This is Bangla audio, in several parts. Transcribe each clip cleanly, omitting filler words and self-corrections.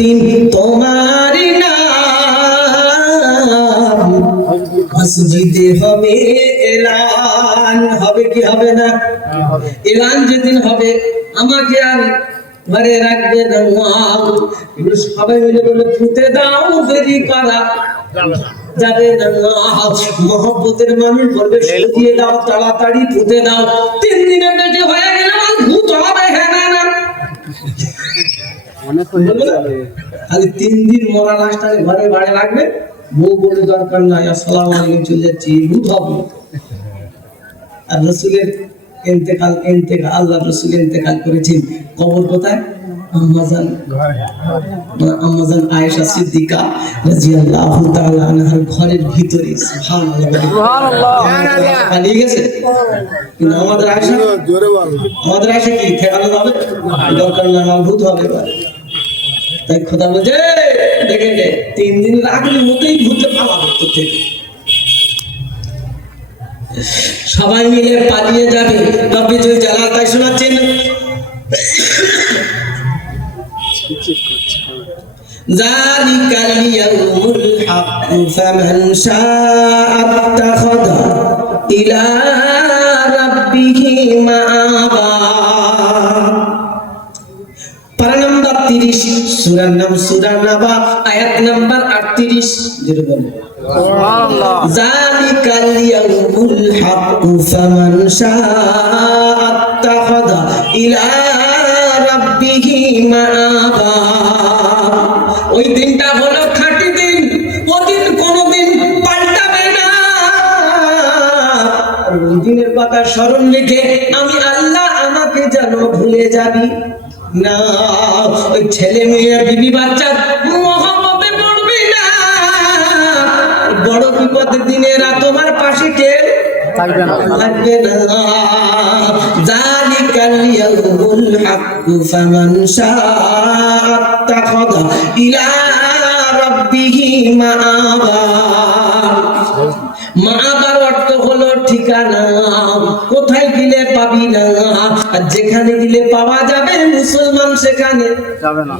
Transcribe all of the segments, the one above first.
দিন তোমারই নাম মসজিদে হবে এলান, হবে কি হবে না? এলান যেদিন হবে আমাকে আর ঘরে রাখবে না, সবাই মিলে বলে ফুটে দাও, দেরি করা যাবে না। মহব্বতের মানুষ বলবে সরিয়ে দাও, তাড়াতাড়ি ফুটে দাও। 3 দিনের বেশি হয়ে গেলে আমার ভূত হবে। হ্যাঁ না না খালি 3 দিন মরা লাশটাকে ঘরে বাড়ি রাখবে, বউ বলে দরকার নাই, আসসালামু আলাইকুম চলে যাচ্ছি, ভূত হবে। আর রাসূলের ইন্তেকাল আল্লাহ রাসূল ইন্তেকাল করেছেন, কবর কোথায়? আম্মাজান আয়েশা সিদ্দিকা রাদিয়াল্লাহু তাআলা আনহার ঘরের ভিতরে। সুবহানাল্লাহ সুবহানাল্লাহ পালিয়ে গেছে। কিন্তু আমাদের আয়েশা কি ঠেকানো যাবে? দরকার না, ভূত হবে। তাই খোদা বলে দেখে 3 দিন রাখলে মতোই ভূতে পালাবে তোর থেকে। সবাই মিলে পালিয়ে যাবে। রব্বি জুল জালাল তাই শোনাচ্ছেন, যালিকাল ইয়াউমুল হক ফামান শাআ আত্তাখাযা ইলা রাব্বিহি মাআবা। পারা নাম্বার 30, সূরার নাম সূরা নাবা, আয়াত নাম্বার 38। যেরকম সুবহানাল্লাহ, যালিকাল ইয়াউমুল হক ফামান শাআ আত্তাখাযা ইলা রাব্বিহি মাআবা। ওই দিনটা হলো খাঁটি দিন, ওদিন কোনদিন পাল্টাবে না। ওই দিনের কথা স্মরণ রেখে আমি আল্লাহ আমাকে যেন ভুলে যাবি না। ওই ছেলে মেয়ে বিবি বাচ্চা মহব্বতে পড়বি না। বড় বিপদের দিনে রাত তোমার পাশে কেউ থাকবে না। যালিকাল ইয়াউমুল হক ফামান শাআ আত্তাখাযা ইলা রাব্বিহি মাআবা। মাআবার অর্থ হলো ঠিকানা, কোথায় গেলে পাবি না। আর যেখানে গেলে পাওয়া যাবে, মুসলমান সেখানে যাবে না।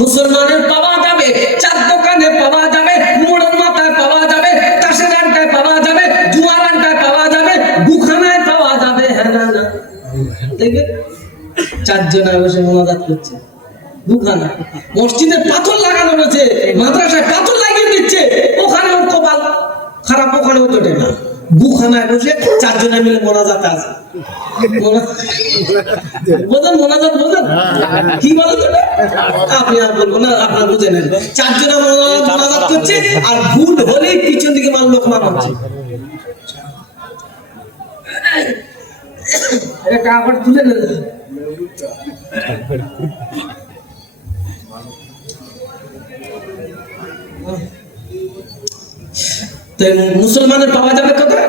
মুসলমানের পাওয়া যাবে, চার দোকানে পাওয়া যাবে, মোড়ের মাথায় পাওয়া যাবে, তাসের আড্ডায় পাওয়া যাবে, জুয়ার আড্ডায় পাওয়া যাবে, গুখানায় পাওয়া যাবে। হ্যাঁ না না দেখবে 4 জনে বসে মোনাজাত করছে। গুখানা, মসজিদে পাথর লাগানো রয়েছে, মাদ্রাসায় পাথর লাগিয়ে দিচ্ছে, ওখানে ওর কপাল খারাপ, ওখানেও তোটে না। গুখানায় বসে 4 জনে মিলে মোনাজাত আছে। বোঝেন মোনাজাত? বোঝেন কি বলেন? আপনি আর বলবো না, আপনার বুঝে নেন। 4 জনে মোনাজাত করছে, আর ভুল হলেই পিছন দিকে মাল লোক মারছে। কাপড় তুলে নেন। মুসলমানের পাওয়া যাবে কোথায়?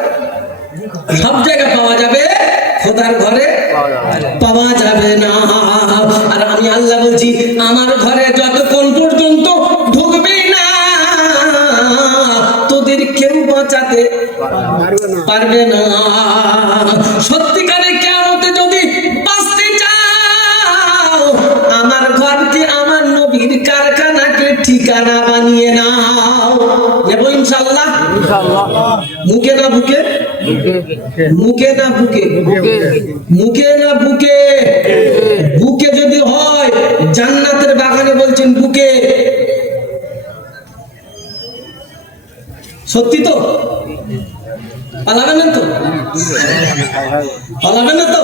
সব জায়গায় পাওয়া যাবে, খোদার ঘরে পাওয়া যাবে না। আর আমি আল্লাহ বলছি, আমার ঘরে যতক্ষণ পর্যন্ত ঢুকবে না, তোদের কেউ বাঁচাতে পারবে না। সত্যিকারে কিয়ামতে যদি বাঁচতে চাও, আমার ঘরকে, আমার নবীর কারখানাকে ঠিকানা বানিয়ে নাও। নেব ইনশাআল্লাহ? মুখে না বুকে? মুখে না বুকে? মুখে না বুকে? বুকে যদি হয়, জান্নাতের বাগানে বলছেন বুকে। সত্যি তো? পালাবেন না তো? পালাবেন না তো?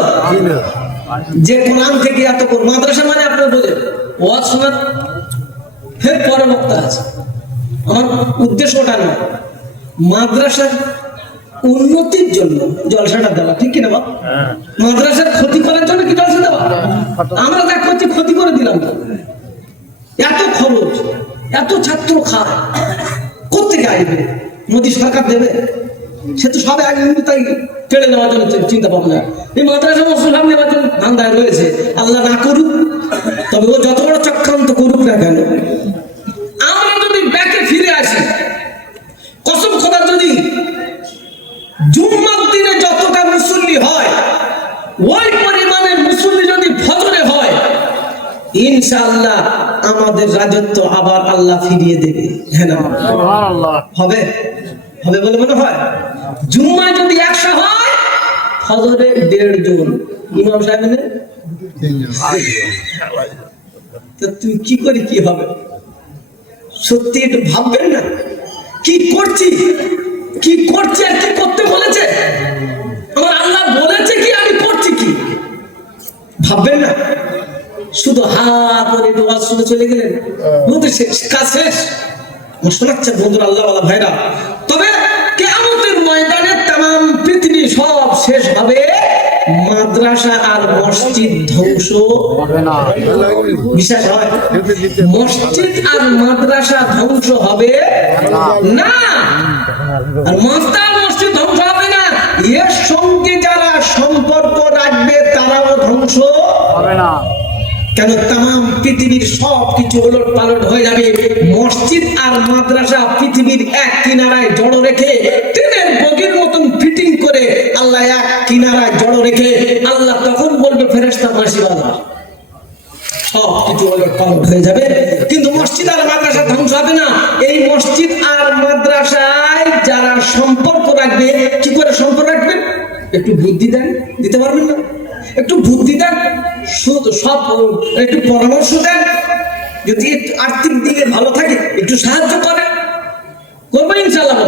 যে কোরআন থেকে এত মাদ্রাসা মানে আপনার বোঝেন, ওয়াজ শোনার ফের পরে বক্তা আছে। আমার উদ্দেশ্যটা না, মাদ্রাসার উন্নতির জন্য জলসাটা দেওয়া, ঠিক কিনা বাবা? মাদ্রাসার ক্ষতি করার জন্য কি জলসা দেওয়া? আমরা যা করছি ক্ষতি করে দিলাম তো। এত খরচ, এত ছাত্র খায়, কোথেকে আসবে? মোদী সরকার দেবে? সে তো সব আগে তাই কেড়ে নেওয়ার জন্য চিন্তা ভাবনা। এই মাদ্রাসা মুসলমান নেওয়ার জন্য ধান্দায় রয়েছে। আল্লাহ না করুক, তবে ও যত বড় চক্রান্ত করুক না কেন, আমরা যদি ব্যাকে ফিরে আসি, কসম খোদা, যদি জুম্মার দিনে যতটা মুসল্লি হয়, ওই পরিমাণে মুসল্লি যদি ফজরে হয়, ইনশাআল্লাহ আমাদের রাজত্ব আবার আল্লাহ ফিরিয়ে দেবে। হ্যাঁ না? হবে হবে বলে মনে হয়? জুম্মা যদি 100 হয়, ফজরে 1.5 জন, ইমাম সাহেবের তো তুই কি করি কি হবে? সত্যি একটু ভাববেন না, কি করছি কি করছি আর কি করতে বলেছে আমার আল্লাহ, বলেছে কি আমি করছি কি, ভাববেন না? শুধু হা করে ওয়াজ শুনে চলে গেলেন, বন্ধু কাজ শেষ। শোনাচ্ছে বন্ধুরা, আল্লাহ ওয়ালা ভাইরা, তবে কিয়ামতের ময়দানে তাম পৃথিবী সব শেষ হবে, মাদ্রাসা আর মসজিদ ধ্বংস হবে না। বিশ্বাস হয়? মসজিদ আর মাদ্রাসা ধ্বংস হবে না, আর মসজিদ ধ্বংস হবে না, এর সঙ্গে যারা সম্পর্ক রাখবে তারাও ধ্বংস হবে না। কেন? তাম পৃথিবীর সব কিছু ওলট পালট হয়ে যাবে। মসজিদ আর মাদ্রাসা পৃথিবীর এক কিনারায় জড়ো রেখে, ট্রেনের বগির মতন ফিটিং করে আল্লাহ এক কিনারায় জড়ো রেখে, আল্লাহ তখন বলবে ফেরেশতা মাসিওয়ালা, সব কিছু ওলট পালট হয়ে যাবে, কিন্তু মসজিদ আর মাদ্রাসা ধ্বংস হবে না। এই মসজিদ আর মাদ্রাসায় যারা সম্পর্ক রাখবে, কি করে সম্পর্ক রাখবে? একটু বুদ্ধি দেন, দিতে পারবেন না? একটু বুদ্ধি দেন, সব একটু পরামর্শ দেন, যদি একটু আর্থিক দিকে ভালো থাকে একটু সাহায্য করেন, করবেন ইনশাআল্লাহ।